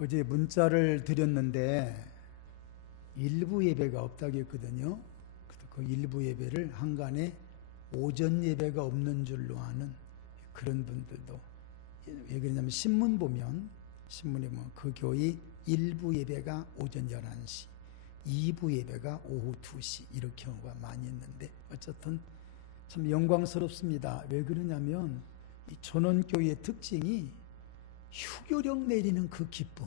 어제 문자를 드렸는데 일부 예배가 없다고 했거든요. 그 일부 예배를 한간에 오전 예배가 없는 줄로 아는 그런 분들도, 왜 그러냐면 신문 보면, 신문에 보면 그 교회 일부 예배가 오전 11시, 2부 예배가 오후 2시 이렇게 경우가 많이 있는데, 어쨌든 참 영광스럽습니다. 왜 그러냐면 이 전원교회의 특징이 휴교령 내리는 그 기쁨,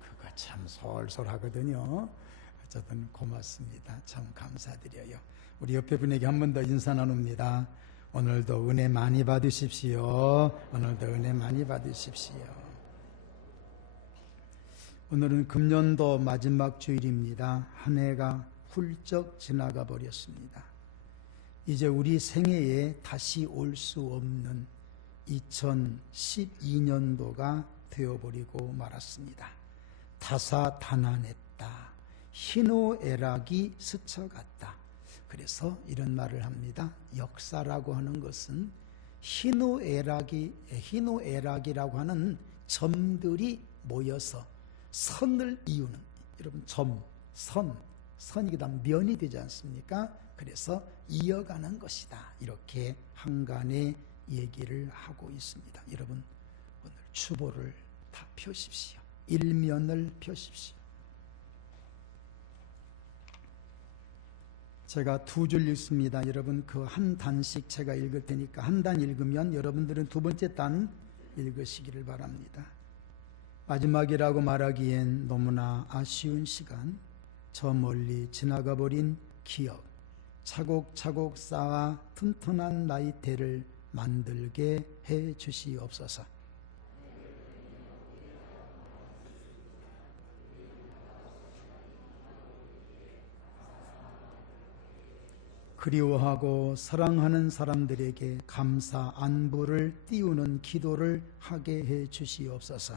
그거 참 솔솔하거든요. 어쨌든 고맙습니다. 참 감사드려요. 우리 옆에 분에게 한 번 더 인사 나눕니다. 오늘도 은혜 많이 받으십시오. 오늘도 은혜 많이 받으십시오. 오늘은 금년도 마지막 주일입니다. 한 해가 훌쩍 지나가 버렸습니다. 이제 우리 생애에 다시 올 수 없는 2012년도가 되어버리고 말았습니다. 다사다난했다. 희노애락이 스쳐갔다. 그래서 이런 말을 합니다. 역사라고 하는 것은 희노애락이라고 하는 점들이 모여서 선을 이루는, 여러분 선이 그다음 면이 되지 않습니까? 그래서 이어가는 것이다. 이렇게 한간에 얘기를 하고 있습니다. 여러분 오늘 추보를 다 펴십시오. 일면을 펴십시오. 제가 두 줄 읽습니다. 여러분 그 한 단씩 제가 읽을 테니까 한 단 읽으면 여러분들은 두 번째 단 읽으시기를 바랍니다. 마지막이라고 말하기엔 너무나 아쉬운 시간, 저 멀리 지나가 버린 기억, 차곡차곡 쌓아 튼튼한 나이테를 만들게 해 주시옵소서. 그리워하고 사랑하는 사람들에게 감사 안부를 띄우는 기도를 하게 해 주시옵소서.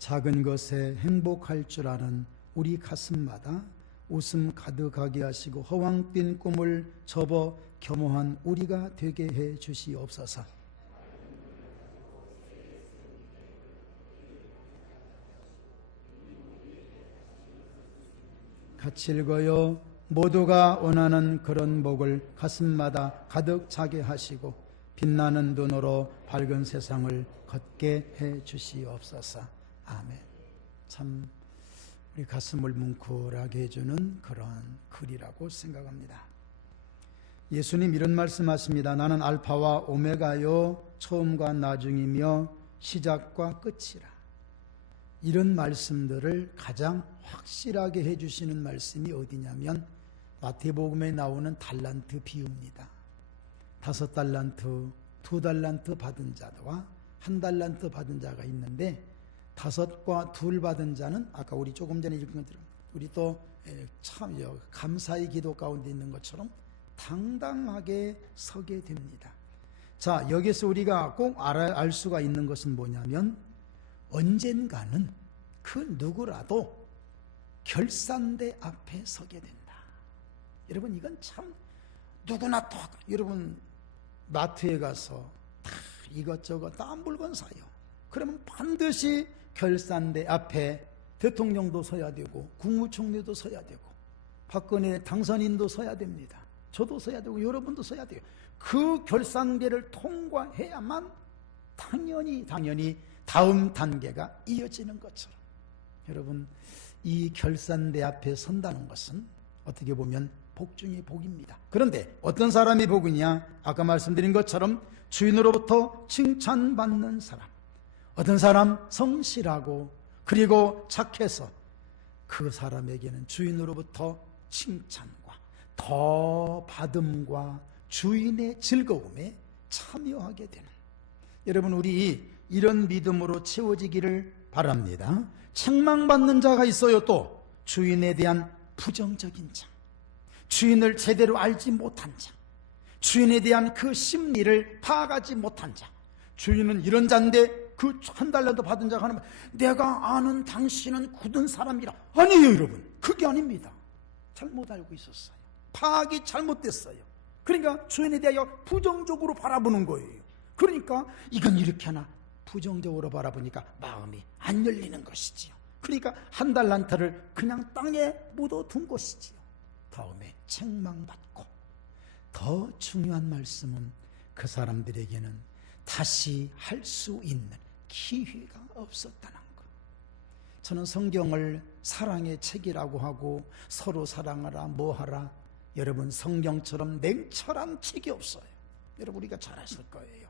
작은 것에 행복할 줄 아는 우리 가슴마다 웃음 가득하게 하시고 허황 뛴 꿈을 접어 겸허한 우리가 되게 해 주시옵소서. 같이 읽어요. 모두가 원하는 그런 복을 가슴마다 가득 차게 하시고 빛나는 눈으로 밝은 세상을 걷게 해 주시옵소서. 아멘. 참 우리 가슴을 뭉클하게 해주는 그런 글이라고 생각합니다. 예수님 이런 말씀하십니다. 나는 알파와 오메가요, 처음과 나중이며 시작과 끝이라. 이런 말씀들을 가장 확실하게 해주시는 말씀이 어디냐면 마태복음에 나오는 달란트 비유입니다. 5달란트, 2달란트 받은 자와 1달란트 받은 자가 있는데 5과 2 받은 자는 아까 우리 조금 전에 읽은 것처럼 우리 또 참 감사의 기도 가운데 있는 것처럼 당당하게 서게 됩니다. 자, 여기서 우리가 꼭 알 수가 있는 것은 뭐냐면 언젠가는 그 누구라도 결산대 앞에 서게 된다. 여러분 이건 참 누구나 또 여러분 마트에 가서 다 이것저것 다 물건 사요. 그러면 반드시 결산대 앞에 대통령도 서야 되고 국무총리도 서야 되고 박근혜 당선인도 서야 됩니다. 저도 서야 되고 여러분도 서야 돼요. 그 결산대를 통과해야만 당연히 다음 단계가 이어지는 것처럼 여러분 이 결산대 앞에 선다는 것은 어떻게 보면 복 중의 복입니다. 그런데 어떤 사람이 복이냐? 아까 말씀드린 것처럼 주인으로부터 칭찬받는 사람, 어떤 사람 성실하고 그리고 착해서 그 사람에게는 주인으로부터 칭찬과 더 받음과 주인의 즐거움에 참여하게 되는, 여러분 우리 이런 믿음으로 채워지기를 바랍니다. 책망받는 자가 있어요. 또 주인에 대한 부정적인 자, 주인을 제대로 알지 못한 자, 주인에 대한 그 심리를 파악하지 못한 자. 주인은 이런 자인데 그 1달러도 받은 자가 하면 내가 아는 당신은 굳은 사람이라. 아니에요 여러분, 그게 아닙니다. 잘못 알고 있었어요. 파악이 잘못됐어요. 그러니까 주인에 대하여 부정적으로 바라보는 거예요. 그러니까 이건 이렇게 하나 부정적으로 바라보니까 마음이 안 열리는 것이지요. 그러니까 한 달란트를 그냥 땅에 묻어둔 것이지요. 다음에 책망받고, 더 중요한 말씀은 그 사람들에게는 다시 할 수 있는 기회가 없었다는 것. 저는 성경을 사랑의 책이라고 하고 서로 사랑하라 뭐하라, 여러분 성경처럼 냉철한 책이 없어요. 여러분 우리가 잘 아실 거예요.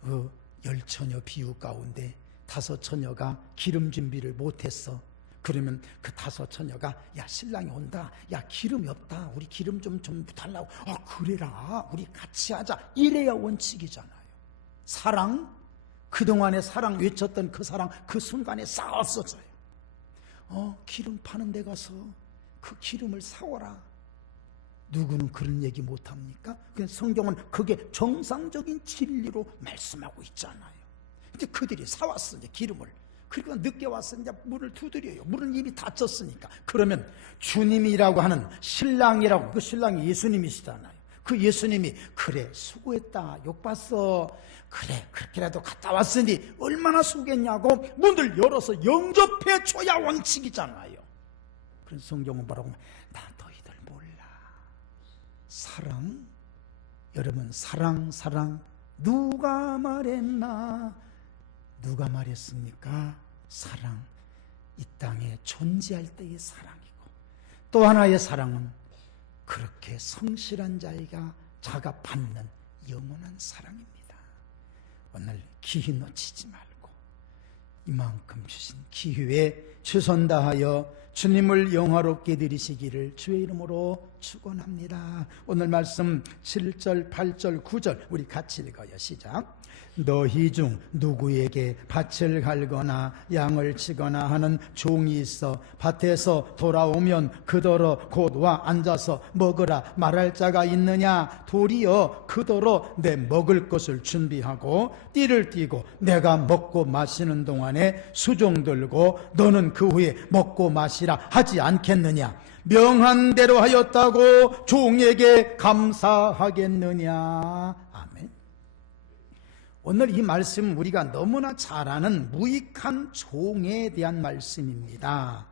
그 10처녀 비유 가운데 5처녀가 기름 준비를 못했어. 그러면 그 5처녀가 야 신랑이 온다, 야 기름이 없다, 우리 기름 좀 달라고. 그래라, 우리 같이 하자. 이래야 원칙이잖아요. 사랑, 그동안에 사랑 외쳤던 그 사랑 그 순간에 싹 없어져요. 기름 파는 데 가서 그 기름을 사와라. 누구는 그런 얘기 못합니까? 성경은 그게 정상적인 진리로 말씀하고 있잖아요. 이제 그들이 사왔어, 이제 기름을. 그리고 늦게 와서 이제 문을 두드려요. 문은 이미 닫혔으니까. 그러면 주님이라고 하는 신랑이라고, 그 신랑이 예수님이시잖아요. 그 예수님이 그래 수고했다, 욕봤어, 그래 그렇게라도 갔다 왔으니 얼마나 수고했냐고 문을 열어서 영접해 줘야 원칙이잖아요. 그래서 성경은 뭐라고 하면 나 너희들 몰라. 사랑, 여러분 사랑 누가 말했나? 누가 말했습니까? 사랑, 이 땅에 존재할 때의 사랑이고, 또 하나의 사랑은 그렇게 성실한 자가 받는 영원한 사랑입니다. 오늘 기회 놓치지 말고 이만큼 주신 기회에 최선 다하여 주님을 영화롭게 드리시기를 주의 이름으로 축원합니다. 오늘 말씀 7절, 8절, 9절 우리 같이 읽어요. 시작. 너희 중 누구에게 밭을 갈거나 양을 치거나 하는 종이 있어 밭에서 돌아오면 그더러 곧 와 앉아서 먹으라 말할 자가 있느냐? 도리어 그더러 내 먹을 것을 준비하고 띠를 띠고 내가 먹고 마시는 동안에 수종 들고 너는 그 후에 먹고 마시라 하지 않겠느냐? 명한 대로 하였다고 종에게 감사하겠느냐? 아멘. 오늘 이 말씀 우리가 너무나 잘 아는 무익한 종에 대한 말씀입니다.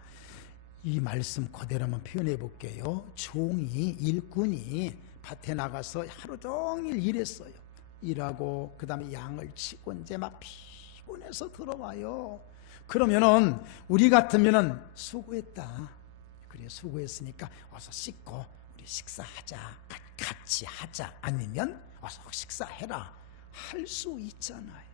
이 말씀 그대로 한번 표현해 볼게요. 종이, 일꾼이 밭에 나가서 하루 종일 일했어요. 일하고 그 다음에 양을 치고 이제 막 피곤해서 들어와요. 그러면은 우리 같으면은 수고했다, 그래 수고했으니까 어서 씻고 우리 식사하자, 같이 하자, 아니면 어서 식사해라 할 수 있잖아요.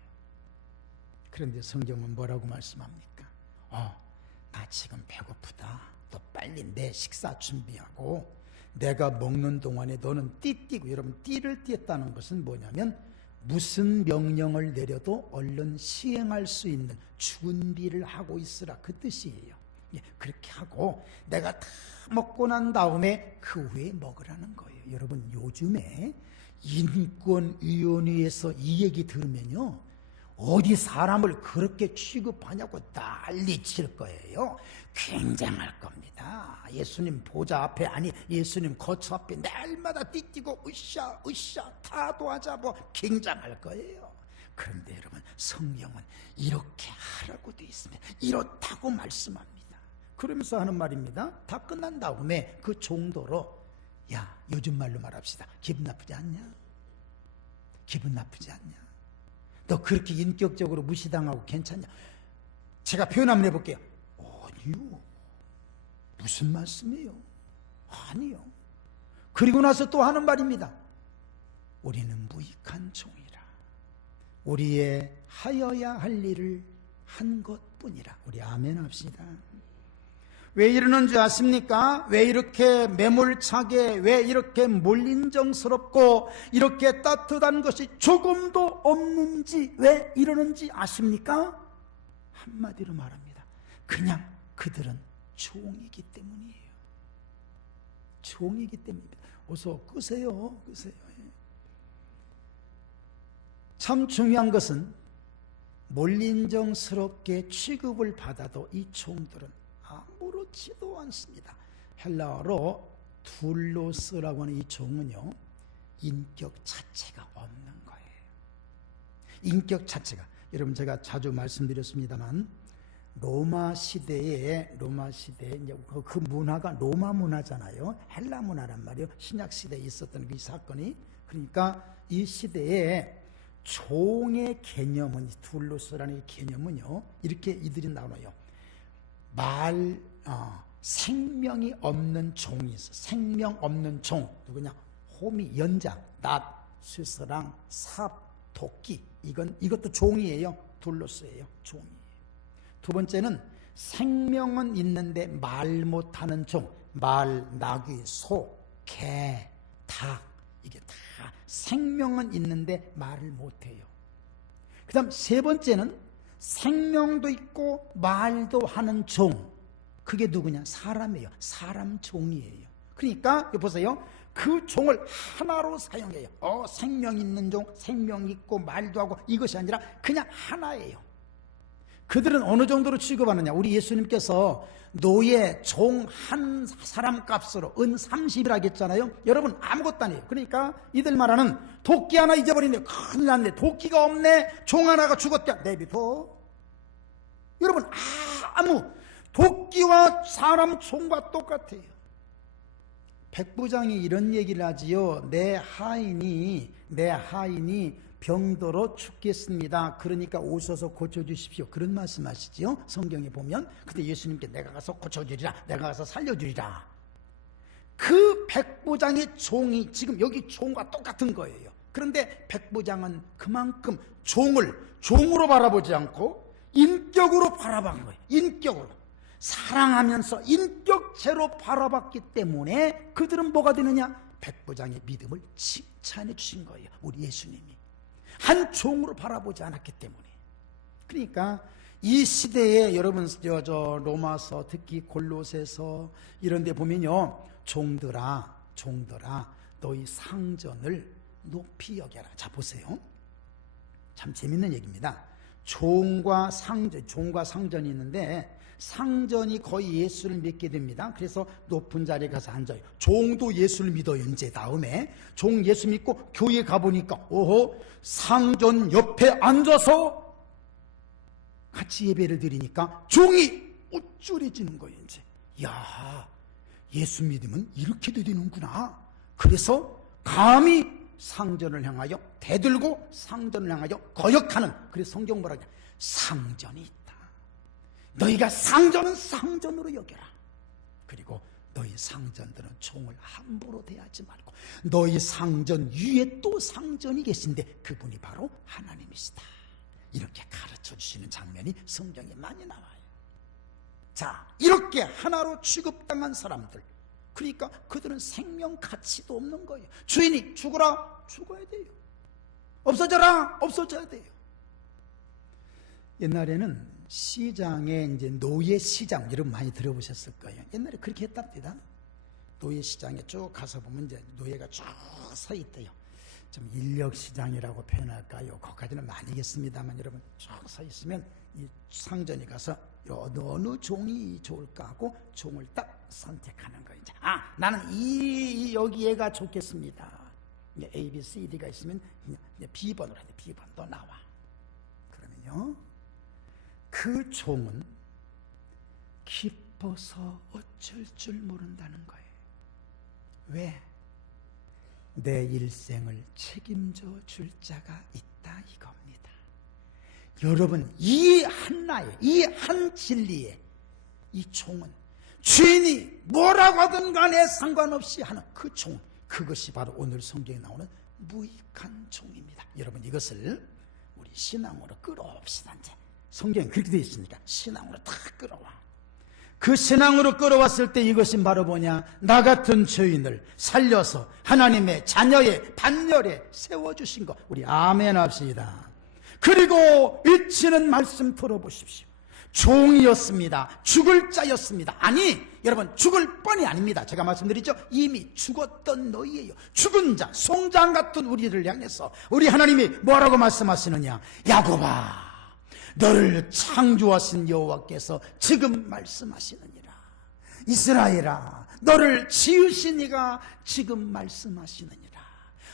그런데 성경은 뭐라고 말씀합니까? 나 지금 배고프다, 너 빨리 내 식사 준비하고 내가 먹는 동안에 너는 띠 띠고. 여러분 띠를 띠었다는 것은 뭐냐면 무슨 명령을 내려도 얼른 시행할 수 있는 준비를 하고 있으라, 그 뜻이에요. 그렇게 하고 내가 다 먹고 난 다음에 그 후에 먹으라는 거예요. 여러분 요즘에 인권위원회에서 이 얘기 들으면요, 어디 사람을 그렇게 취급하냐고 난리 칠 거예요. 굉장할 겁니다. 예수님 보좌 앞에, 아니 예수님 거처 앞에 날마다 띠띠고 으쌰 타도하자, 뭐 굉장할 거예요. 그런데 여러분 성경은 이렇게 하라고 되어 있습니다. 이렇다고 말씀합니다. 그러면서 하는 말입니다. 다 끝난 다음에 그 정도로, 야 요즘 말로 말합시다, 기분 나쁘지 않냐? 기분 나쁘지 않냐? 너 그렇게 인격적으로 무시당하고 괜찮냐? 제가 표현 한번 해볼게요. 아니요. 무슨 말씀이에요? 아니요. 그리고 나서 또 하는 말입니다. 우리는 무익한 종이라. 우리의 하여야 할 일을 한 것뿐이라. 우리 아멘 합시다. 왜 이러는 줄 아십니까? 왜 이렇게 매몰차게, 왜 이렇게 몰린정스럽고 이렇게 따뜻한 것이 조금도 없는지, 왜 이러는지 아십니까? 한마디로 말합니다. 그냥 그들은 종이기 때문이에요. 종이기 때문입니다. 어서 끄세요. 참 중요한 것은 몰린정스럽게 취급을 받아도 이 종들은 아무렇지도 않습니다. 헬라어로 둘로스라고 하는 이 종은요, 인격 자체가 없는 거예요. 인격 자체가. 여러분, 제가 자주 말씀드렸습니다만, 로마 시대에 이제 그 문화가 로마 문화잖아요. 헬라 문화란 말이에요. 신약 시대에 있었던 그 사건이. 그러니까 이 시대에 종의 개념은, 둘로스라는 이 개념은요, 이렇게 이들이 나눠요. 생명이 없는 종이 있어. 생명 없는 종. 누구냐? 호미, 연자, 낫, 스스랑, 삽, 도끼. 이것도 종이에요. 둘로스예요. 종이에요. 두 번째는 생명은 있는데 말 못하는 종. 말, 나귀, 소, 개, 닭. 이게 다 생명은 있는데 말을 못해요. 그 다음 세 번째는 생명도 있고 말도 하는 종. 그게 누구냐? 사람이에요. 사람 종이에요. 그러니까 보세요. 그 종을 하나로 사용해요. 생명 있는 종, 생명 있고 말도 하고, 이것이 아니라 그냥 하나예요. 그들은 어느 정도로 취급하느냐? 우리 예수님께서 노예 종 한 사람 값으로 은 30이라고 했잖아요. 여러분, 아무것도 아니에요. 그러니까 이들 말하는 도끼 하나 잊어버리네, 큰일 났네, 도끼가 없네, 종 하나가 죽었대, 내비둬. 여러분, 도끼와 사람 종과 똑같아요. 백부장이 이런 얘기를 하지요. 내 하인이 병들어 죽겠습니다. 그러니까 오셔서 고쳐주십시오. 그런 말씀 하시지요, 성경에 보면. 근데 예수님께 내가 가서 고쳐주리라, 내가 가서 살려주리라. 그 백부장의 종이 지금 여기 종과 똑같은 거예요. 그런데 백부장은 그만큼 종으로 바라보지 않고 인격으로 바라본 거예요. 인격으로. 사랑하면서 인격체로 바라봤기 때문에 그들은 뭐가 되느냐? 백부장의 믿음을 칭찬해 주신 거예요. 우리 예수님이. 한 종으로 바라보지 않았기 때문에. 그러니까 이 시대에 여러분, 로마서, 특히 골로새서 이런 데 보면요, 종들아 너희 상전을 높이 여겨라. 자, 보세요. 참 재밌는 얘기입니다. 종과 상전이 있는데, 상전이 거의 예수를 믿게 됩니다. 그래서 높은 자리에 가서 앉아요. 종도 예수를 믿어요. 이제 다음에 종 예수 믿고 교회 가보니까 상전 옆에 앉아서 같이 예배를 드리니까 종이 우쭐해지는 거예요. 이제 예수 믿으면 이렇게 되는구나. 그래서 감히 상전을 향하여 대들고 상전을 향하여 거역하는. 그래서 성경 뭐라 그래? 상전이 있다. 너희가 상전은 상전으로 여겨라. 그리고 너희 상전들은 종을 함부로 대하지 말고, 너희 상전 위에 또 상전이 계신데 그분이 바로 하나님이시다. 이렇게 가르쳐 주시는 장면이 성경에 많이 나와요. 자, 이렇게 하나로 취급당한 사람들, 그러니까 그들은 생명 가치도 없는 거예요. 주인이 죽어라, 죽어야 돼요. 없어져라, 없어져야 돼요. 옛날에는 시장에 이제 노예 시장, 여러분 많이 들어보셨을 거예요. 옛날에 그렇게 했답니다. 노예 시장에 쭉 가서 보면 이제 노예가 쭉 서 있대요. 좀 인력 시장이라고 표현할까요? 거기까지는 아니겠습니다만, 여러분 쭉 서 있으면 이 상전이 가서 어느 종이 좋을까 하고 종을 딱 선택하는 거예요. 나는 여기 얘가 좋겠습니다. 이제 A, B, C, D가 있으면 이제 B번으로 하는데 B번 너 나와. 그러면요, 그 종은 기뻐서 어쩔 줄 모른다는 거예요. 왜? 내 일생을 책임져 줄 자가 있다, 이겁니다. 여러분, 이 한 진리에 이 종은 주인이 뭐라고 하든 간에 상관없이 하는 그 종, 그것이 바로 오늘 성경에 나오는 무익한 종입니다. 여러분, 이것을 우리 신앙으로 끌어옵시다. 이제 성경이 그렇게 되어 있으니까 신앙으로 다 끌어와. 그 신앙으로 끌어왔을 때 이것이 바로 뭐냐? 나 같은 죄인을 살려서 하나님의 자녀의 반열에 세워주신 것. 우리 아멘 합시다. 그리고 일치는 말씀 들어보십시오. 종이었습니다. 죽을 자였습니다. 아니, 여러분, 죽을 뻔이 아닙니다. 제가 말씀드리죠. 이미 죽었던 너희예요. 죽은 자, 송장 같은 우리를 향해서 우리 하나님이 뭐라고 말씀하시느냐? 야곱아, 너를 창조하신 여호와께서 지금 말씀하시느니라. 이스라엘아, 너를 지으신 이가 지금 말씀하시느니라.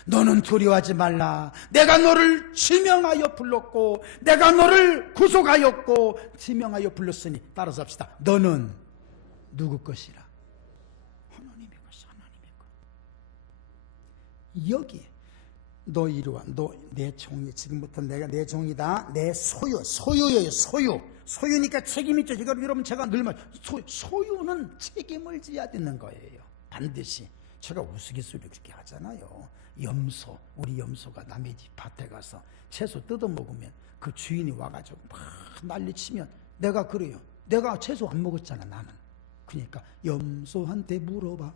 너는 두려워하지 말라. 내가 너를 지명하여 불렀고 내가 너를 구속하였고 지명하여 불렀으니 따라서 합시다. 너는 누구 것이라? 하나님의 것이. 하나님의 것. 여기 너 이리 와. 너 내 종이. 지금부터 내가 내 종이다. 내 소유예요. 소유니까 책임이 있죠. 이거 여러분 제가 늘 말, 소유는 책임을 져야 되는 거예요. 반드시. 제가 우스갯소리로 그렇게 하잖아요. 염소, 우리 염소가 남의 집 밭에 가서 채소 뜯어먹으면 그 주인이 와가지고 막 난리치면 내가 그래요. 내가 채소 안 먹었잖아, 나는. 그러니까 염소한테 물어봐.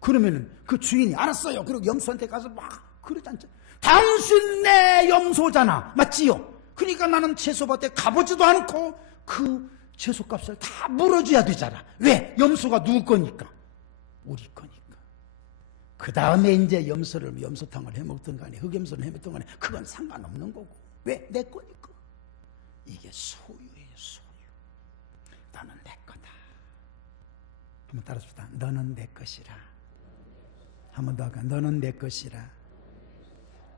그러면은 그 주인이 알았어요. 그리고 염소한테 가서 막 그러잖아. 당신 내 염소잖아, 맞지요? 그러니까 나는 채소밭에 가보지도 않고 그 채소값을 다 물어줘야 되잖아. 왜? 염소가 누구 거니까? 우리 거니까. 그 다음에 이제 염소탕을 해먹던 간에 흑염소를 해먹던 간에 그건 상관없는 거고. 왜? 내 거니까. 이게 소유예요. 소유. 너는 내 거다. 한번 따라합시다. 너는 내 것이라. 한 번 더 할까? 너는 내 것이라.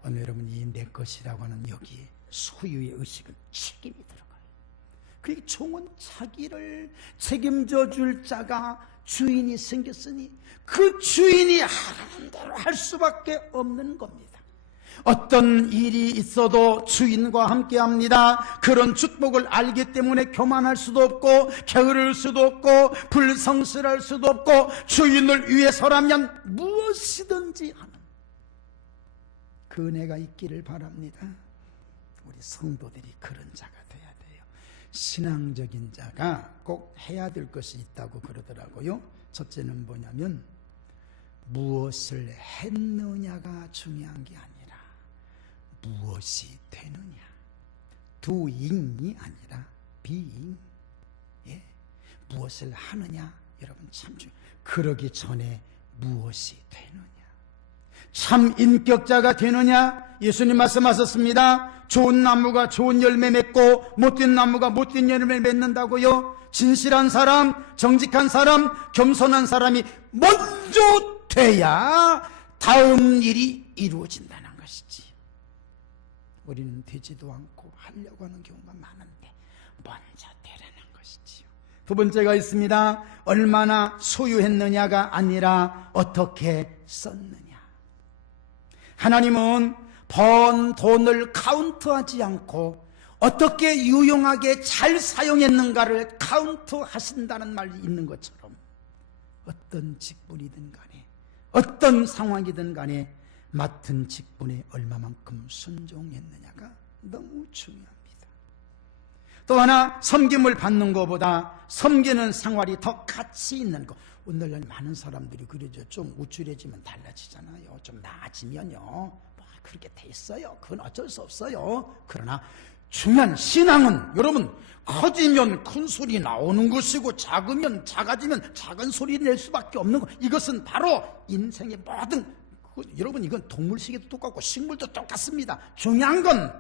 오늘 여러분 이 내 것이라고 하는 여기에 소유의 의식은 책임이 들어가요. 그 종은 자기를 책임져 줄 자가 주인이 생겼으니 그 주인이 하는 대로 할 수밖에 없는 겁니다. 어떤 일이 있어도 주인과 함께 합니다. 그런 축복을 알기 때문에 교만할 수도 없고 게으를 수도 없고 불성실할 수도 없고 주인을 위해서라면 무엇이든지 하는 그 은혜가 있기를 바랍니다. 우리 성도들이 그런 자가 돼야 돼요. 신앙적인 자가 꼭 해야 될 것이 있다고 그러더라고요. 첫째는 뭐냐면 무엇을 했느냐가 중요한 게 아니라 무엇이 되느냐. doing이 아니라 being. 예. 무엇을 하느냐. 여러분 참 중요해요. 그러기 전에 무엇이 되느냐. 참 인격자가 되느냐. 예수님 말씀하셨습니다. 좋은 나무가 좋은 열매 맺고 못된 나무가 못된 열매 맺는다고요. 진실한 사람, 정직한 사람, 겸손한 사람이 먼저 돼야 다음 일이 이루어진다는 것이지. 우리는 되지도 않고 하려고 하는 경우가 많은데 먼저 되라는 것이지요. 두 번째가 있습니다. 얼마나 소유했느냐가 아니라 어떻게 썼느냐. 하나님은 번 돈을 카운트하지 않고 어떻게 유용하게 잘 사용했는가를 카운트하신다는 말이 있는 것처럼 어떤 직분이든 간에 어떤 상황이든 간에 맡은 직분에 얼마만큼 순종했느냐가 너무 중요합니다. 또 하나, 섬김을 받는 것보다 섬기는 생활이 더 가치 있는 것. 오늘날 많은 사람들이 그러죠. 좀 우쭐해지면 달라지잖아요. 좀 나아지면요 뭐 그렇게 돼 있어요. 그건 어쩔 수 없어요. 그러나 중요한 신앙은 여러분 커지면 큰 소리 나오는 것이고 작으면 작아지면 작은 소리 낼 수밖에 없는 것. 이것은 바로 인생의 모든 여러분 이건 동물세계도 똑같고 식물도 똑같습니다. 중요한 건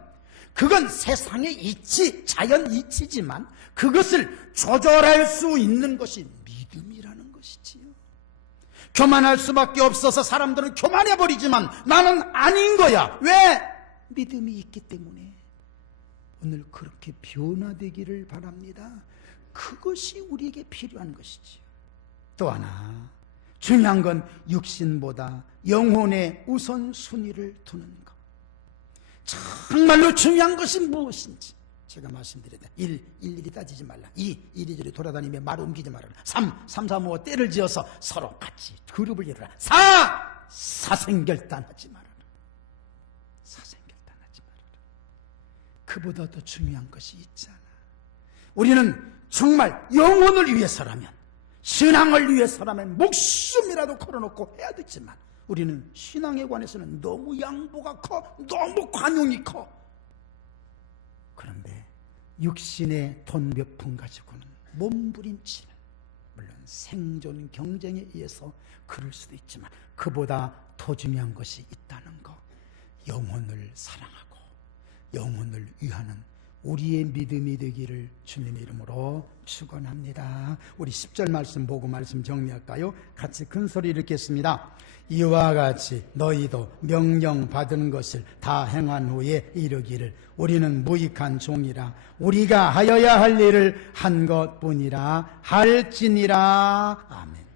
그건 세상의 이치, 자연 이치지만 그것을 조절할 수 있는 것이 믿음이라는 것이지요. 교만할 수밖에 없어서 사람들은 교만해버리지만 나는 아닌 거야. 왜? 믿음이 있기 때문에. 오늘 그렇게 변화되기를 바랍니다. 그것이 우리에게 필요한 것이지요. 또 하나 중요한 건 육신보다 영혼의 우선순위를 두는 것. 정말로 중요한 것이 무엇인지 제가 말씀드렸다. 1. 일일이 따지지 말라. 2. 이리저리 돌아다니며 말 옮기지 말아라. 3. 3, 4, 5 때를 지어서 서로 같이 그룹을 이루라. 4. 사생결단하지 말아라. 사생결단하지 말아라. 그보다 더 중요한 것이 있잖아. 우리는 정말 영혼을 위해서라면 신앙을 위해서라면 목숨이라도 걸어놓고 해야 되지만 우리는 신앙에 관해서는 너무 양보가 커, 너무 관용이 커. 그런데 육신의 돈 몇 푼 가지고는 몸부림치는, 물론 생존 경쟁에 의해서 그럴 수도 있지만 그보다 더 중요한 것이 있다는 거. 영혼을 사랑하고 영혼을 위하는 우리의 믿음이 되기를 주님의 이름으로 축원합니다. 우리 10절 말씀 보고 말씀 정리할까요? 같이 큰 소리 읽겠습니다. 이와 같이 너희도 명령받은 것을 다 행한 후에 이르기를 우리는 무익한 종이라 우리가 하여야 할 일을 한 것뿐이라 할지니라. 아멘.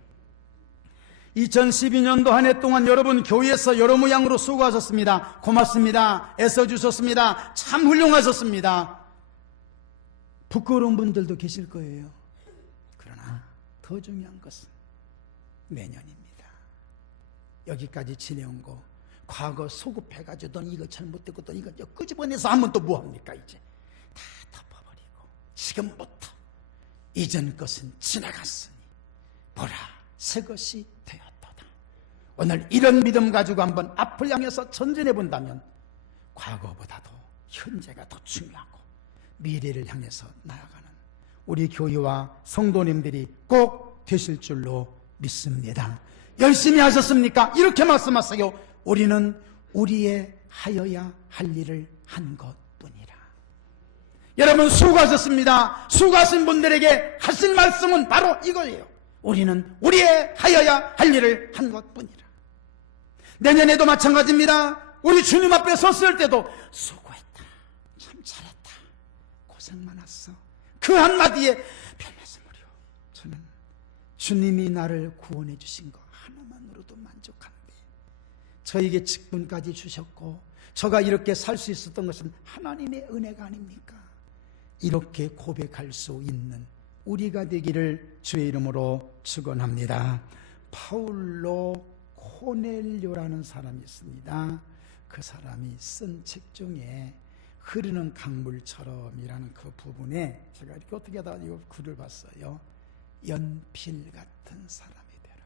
2012년도 한 해 동안 여러분 교회에서 여러 모양으로 수고하셨습니다. 고맙습니다. 애써주셨습니다. 참 훌륭하셨습니다. 부끄러운 분들도 계실 거예요. 그러나 더 중요한 것은 내년입니다. 여기까지 지내온 거 과거 소급해가지고 넌 이거 잘못됐고 또 이거 끄집어내서 하면 또 뭐합니까? 이제 다 덮어버리고 지금부터 이전 것은 지나갔으니 보라 새 것이 되었도다. 오늘 이런 믿음 가지고 한번 앞을 향해서 전진해 본다면 과거보다도 현재가 더 중요하고 미래를 향해서 나아가는 우리 교회와 성도님들이 꼭 되실 줄로 믿습니다. 열심히 하셨습니까? 이렇게 말씀하세요. 우리는 우리의 하여야 할 일을 한 것뿐이라. 여러분 수고하셨습니다. 수고하신 분들에게 하신 말씀은 바로 이거예요. 우리는 우리의 하여야 할 일을 한 것뿐이라. 내년에도 마찬가지입니다. 우리 주님 앞에 섰을 때도 수고했다, 참 잘했다, 고생 많았어. 그 한마디에 별말씀으로요 저는 주님이 나를 구원해 주신 거 하나만으로도 만족한데 저에게 직분까지 주셨고 저가 이렇게 살 수 있었던 것은 하나님의 은혜가 아닙니까? 이렇게 고백할 수 있는 우리가 되기를 주의 이름으로 축원합니다. 파울로 코넬료라는 사람이 있습니다. 그 사람이 쓴 책 중에 흐르는 강물처럼이라는 그 부분에 제가 이렇게 어떻게 하다가 이 글을 봤어요. 연필 같은 사람이 되라.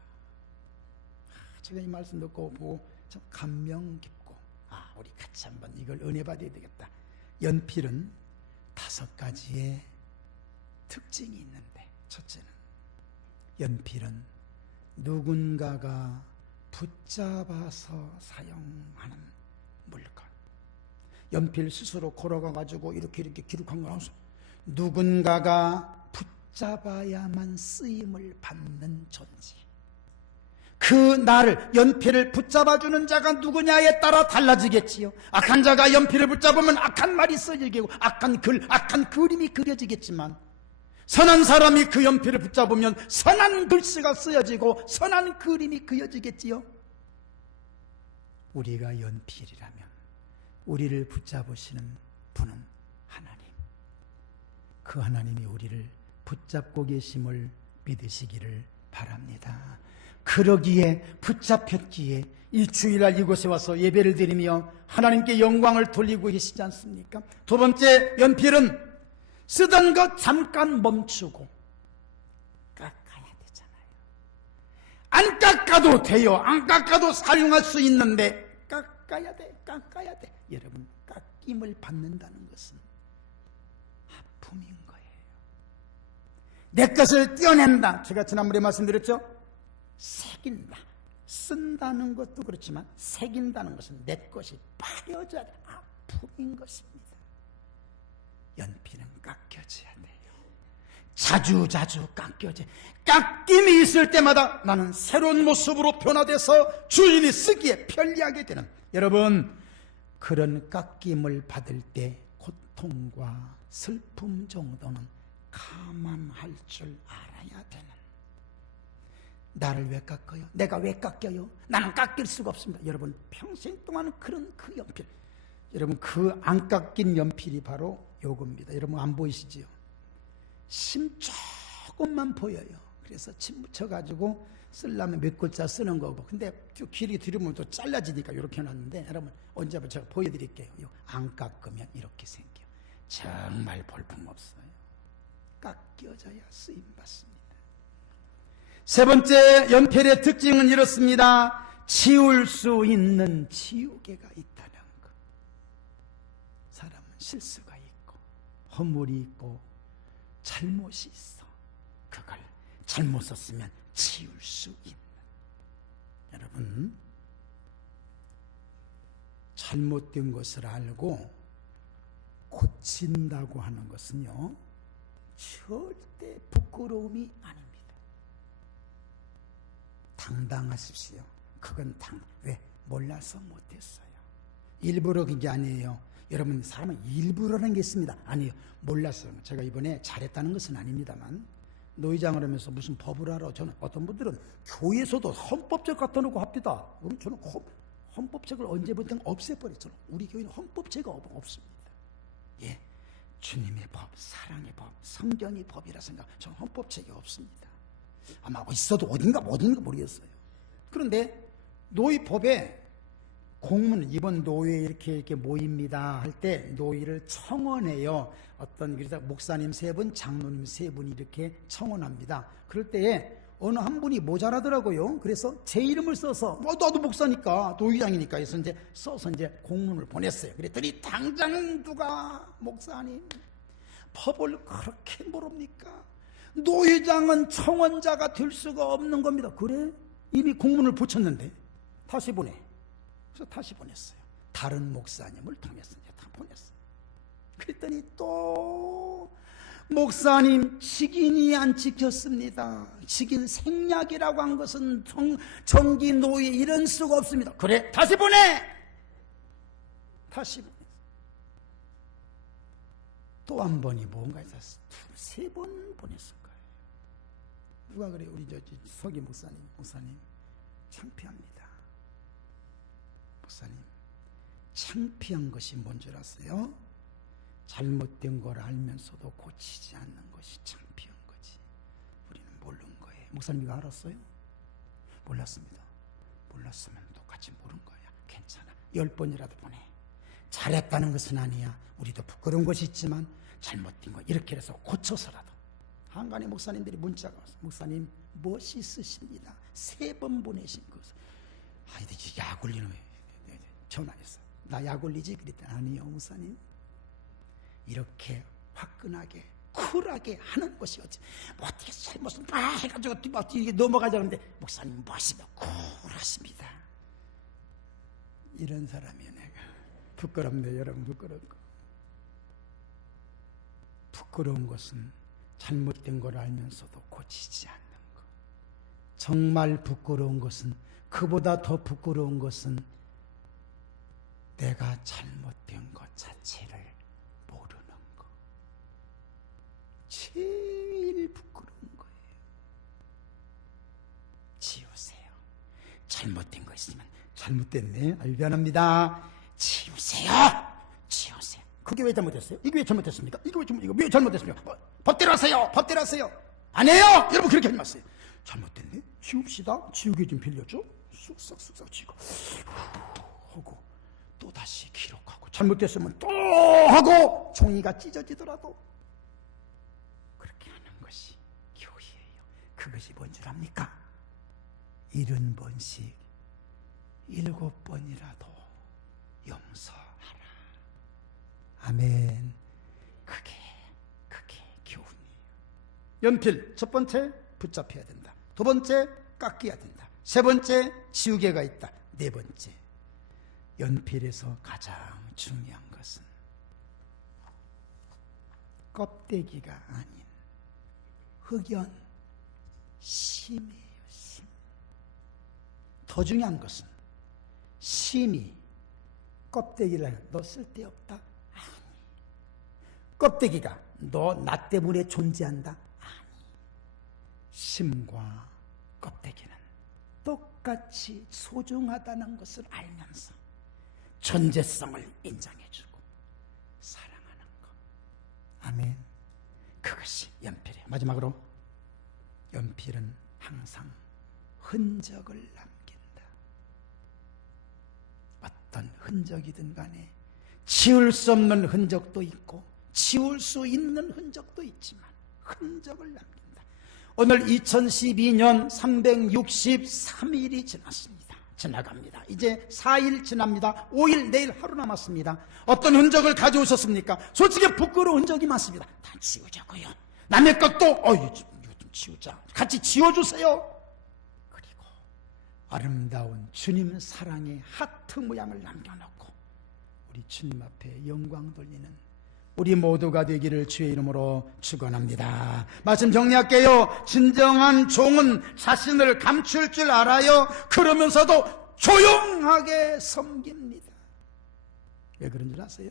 제가 이 말씀 듣고 보고 참 감명 깊고 우리 같이 한번 이걸 은혜 받아야 되겠다. 연필은 5가지의 특징이 있는데 첫째는 연필은 누군가가 붙잡아서 사용하는 물건. 연필 스스로 걸어가가지고 이렇게 기록한 거 나와서 누군가가 붙잡아야만 쓰임을 받는 존재. 그 나를 연필을 붙잡아주는 자가 누구냐에 따라 달라지겠지요. 악한 자가 연필을 붙잡으면 악한 말이 써지고 악한 글, 악한 그림이 그려지겠지만 선한 사람이 그 연필을 붙잡으면 선한 글씨가 쓰여지고 선한 그림이 그려지겠지요. 우리가 연필이라면 우리를 붙잡으시는 분은 하나님. 그 하나님이 우리를 붙잡고 계심을 믿으시기를 바랍니다. 그러기에 붙잡혔기에 이 주일날 이곳에 와서 예배를 드리며 하나님께 영광을 돌리고 계시지 않습니까? 두 번째, 연필은 쓰던 것 잠깐 멈추고 깎아야 되잖아요. 안 깎아도 돼요. 안 깎아도 사용할 수 있는데 깎아야 돼. 여러분, 깎임을 받는다는 것은 아픔인 거예요. 내 것을 떼어낸다. 제가 지난번에 말씀드렸죠? 새긴다. 쓴다는 것도 그렇지만 새긴다는 것은 내 것이 파려져야 돼. 아픔인 것입니다. 연필은 깎여져야 돼요. 자주 깎여져. 깎임이 있을 때마다 나는 새로운 모습으로 변화돼서 주인이 쓰기에 편리하게 되는, 여러분, 그런 깎임을 받을 때 고통과 슬픔 정도는 감안할 줄 알아야 되는. 나를 왜 깎아요? 내가 왜 깎여요? 나는 깎일 수가 없습니다. 여러분, 평생 동안 그런 그 연필, 여러분, 그 안 깎인 연필이 바로 요겁니다. 여러분, 안 보이시지요? 심 조금만 보여요. 그래서 침 묻혀가지고 쓰려면 몇 글자 쓰는 거고, 근데 길이 들으면 또 잘라지니까 이렇게 해놨는데, 여러분, 언제 한번 제가 보여드릴게요. 안 깎으면 이렇게 생겨요. 정말 볼품없어요. 깎여져야 쓰임받습니다. 세 번째, 연필의 특징은 이렇습니다. 지울 수 있는 지우개가 있다는 것. 사람은 실수가 있고 허물이 있고 잘못이 있어. 그걸 잘못 썼으면 지울 수 있는. 여러분, 잘못된 것을 알고 고친다고 하는 것은요, 절대 부끄러움이 아닙니다. 당당하십시오. 그건 왜? 몰라서 못했어요. 일부러 그게 아니에요. 여러분, 사람은 일부러라는 게 있습니다. 아니에요. 몰랐어요. 제가 이번에 잘했다는 것은 아닙니다만, 노회장을 하면서 무슨 법을 알아? 저는 어떤 분들은 교회에서도 헌법책 갖다 놓고 합니다. 저는 헌법책을 언제부터 없애버렸죠. 우리 교회는 헌법책 없습니다. 예, 주님의 법, 사랑의 법, 성경의 법이라 생각. 저는 헌법책이 없습니다. 아마 있어도 어딘가 모르겠어요. 그런데 노의법에 공문, 이번 노회 이렇게 모입니다 할 때 노의를 청원해요. 어떤 그래서 목사님 3분, 장로님 3분이 이렇게 청원합니다. 그럴 때에 어느 한 분이 모자라더라고요. 그래서 제 이름을 써서 나도 목사니까 노회장이니까 해서 이제 써서 이제 공문을 보냈어요. 그랬더니 당장 누가 목사님 법을 그렇게 모릅니까? 노회장은 청원자가 될 수가 없는 겁니다. 그래? 이미 공문을 붙였는데 다시 보내. 그래서 다시 보냈어요. 다른 목사님을 통해서 이제 다 보냈어요. 그랬더니 또 목사님 직인이 안 지켰습니다. 직인 생략이라고 한 것은 정기 노예 이런 수가 없습니다. 그래, 다시 보내. 다시 보내. 또 한 번이 뭔가 해서 2-3번 보냈을 거예요. 누가 그래? 우리 서기 목사님 창피합니다. 목사님, 창피한 것이 뭔 줄 아세요? 잘못된 걸 알면서도 고치지 않는 것이 창피한 거지. 우리는 모르는 거예요. 목사님 이거 알았어요? 몰랐습니다. 몰랐으면 똑같이 모른 거야. 괜찮아. 10번이라도 보내. 잘했다는 것은 아니야. 우리도 부끄러운 것이 있지만 잘못된 거 이렇게 해서 고쳐서라도. 한간에 목사님들이 문자가 와서 목사님 멋있으십니다. 3번 보내신 것을. 이제 약 올리는 거예요. 전화했어요. 나 약 올리지? 그랬더니 아니요 목사님. 이렇게 화끈하게 쿨하게 하는 것이 어떻게 잘못을 막 해가지고 이게 넘어가자는데 목사님 멋있다 쿨하십니다. 이런 사람이에요. 내가 부끄럽네. 여러분 부끄러운 거. 부끄러운 것은 잘못된 걸 알면서도 고치지 않는 것. 정말 부끄러운 것은, 그보다 더 부끄러운 것은 내가 잘못된 것 자체를 모르는 것. 제일 부끄러운 거예요. 지우세요. 잘못된 거 있으면 잘못됐네. 미안합니다. 지우세요. 지우세요. 그게 왜 잘못됐어요? 이게 왜 잘못됐습니까? 이거 왜 잘못됐습니까? 법대로 하세요. 법대로 하세요. 안 해요. 여러분 그렇게 하지 마세요. 잘못됐네. 지웁시다. 지우개 좀 빌려줘. 쑥싹 지고 하고 또 다시 기록하고, 잘못됐으면 또 하고, 종이가 찢어지더라도 그렇게 하는 것이 교회예요. 그것이 뭔 줄 압니까? 70번씩 7번이라도 용서하라. 아멘. 그게 교훈이에요. 연필, 첫 번째 붙잡혀야 된다. 2번째 깎여야 된다. 3번째 지우개가 있다. 4번째 연필에서 가장 중요한 것은 껍데기가 아닌 흑연, 심이에요. 심. 더 중요한 것은 심이 껍데기를 너 쓸데없다? 아니. 껍데기가 너 나 때문에 존재한다? 아니. 심과 껍데기는 똑같이 소중하다는 것을 알면서 존재성을 인정해주고 사랑하는 것. 아멘. 그것이 연필이에요. 마지막으로 연필은 항상 흔적을 남긴다. 어떤 흔적이든 간에 지울 수 없는 흔적도 있고 지울 수 있는 흔적도 있지만 흔적을 남긴다. 오늘 2012년 363일이 지나갑니다. 이제 4일 지납니다. 5일, 내일 하루 남았습니다. 어떤 흔적을 가져오셨습니까? 솔직히 부끄러운 흔적이 많습니다. 다 지우자고요. 남의 것도 이거 좀 지우자. 같이 지워주세요. 그리고 아름다운 주님 사랑의 하트 모양을 남겨놓고 우리 주님 앞에 영광 돌리는 우리 모두가 되기를 주의 이름으로 축원합니다. 말씀 정리할게요. 진정한 종은 자신을 감출 줄 알아요. 그러면서도 조용하게 섬깁니다. 왜 그런 줄 아세요?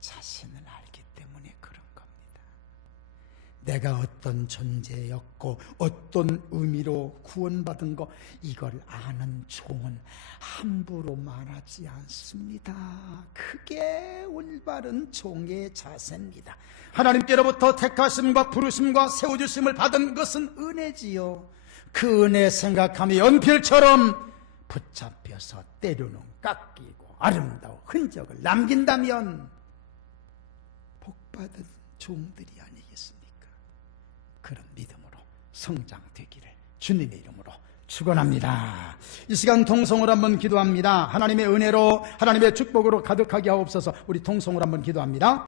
자신을 알기 때문에 그런 겁니다. 내가 어떤 존재였고 어떤 의미로 구원받은 거, 이걸 아는 종은 함부로 말하지 않습니다. 그게 올바른 종의 자세입니다. 하나님께로부터 택하심과 부르심과 세워주심을 받은 것은 은혜지요. 그 은혜 생각하며 연필처럼 붙잡혀서 때로는 깎이고 아름다운 흔적을 남긴다면 복받은 종들이 아니겠습니까? 그런 믿음으로 성장되기를 주님의 이름으로 축원합니다. 이 시간 통성으로 한번 기도합니다. 하나님의 은혜로, 하나님의 축복으로 가득하게 하옵소서. 우리 통성으로 한번 기도합니다.